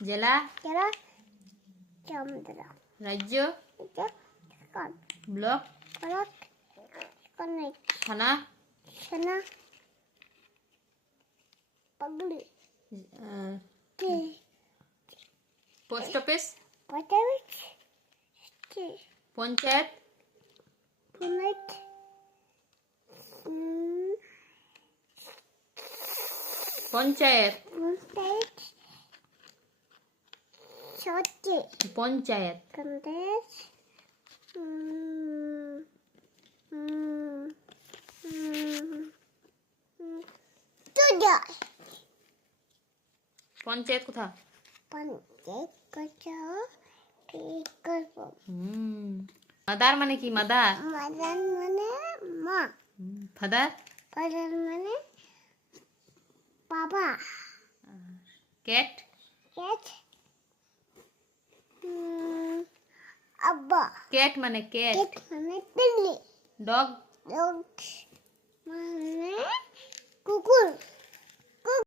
জেলা জেলা চন্দ্র রাজ্য কন ব্লক ব্লক কনেক থানা সেনা পাগলি কে পোস্ট অফিস পটাবিচ কে পঞ্চায়েত পুনেট পঞ্চায়েত পুনেট সত্যি পঞ্চায়েত কন্দেশ তুজয় পঞ্চায়েত কোথা পঞ্চায়েত কচা কি করব মাদার মানে কি মাদার মাদান মানে মা ফাদার ফাদার মানে বাবা ক্যাট ক্যাট আব্বা ক্যাট মানে ক্যাট ক্যাট মানে বিল্লি ডগ ডগ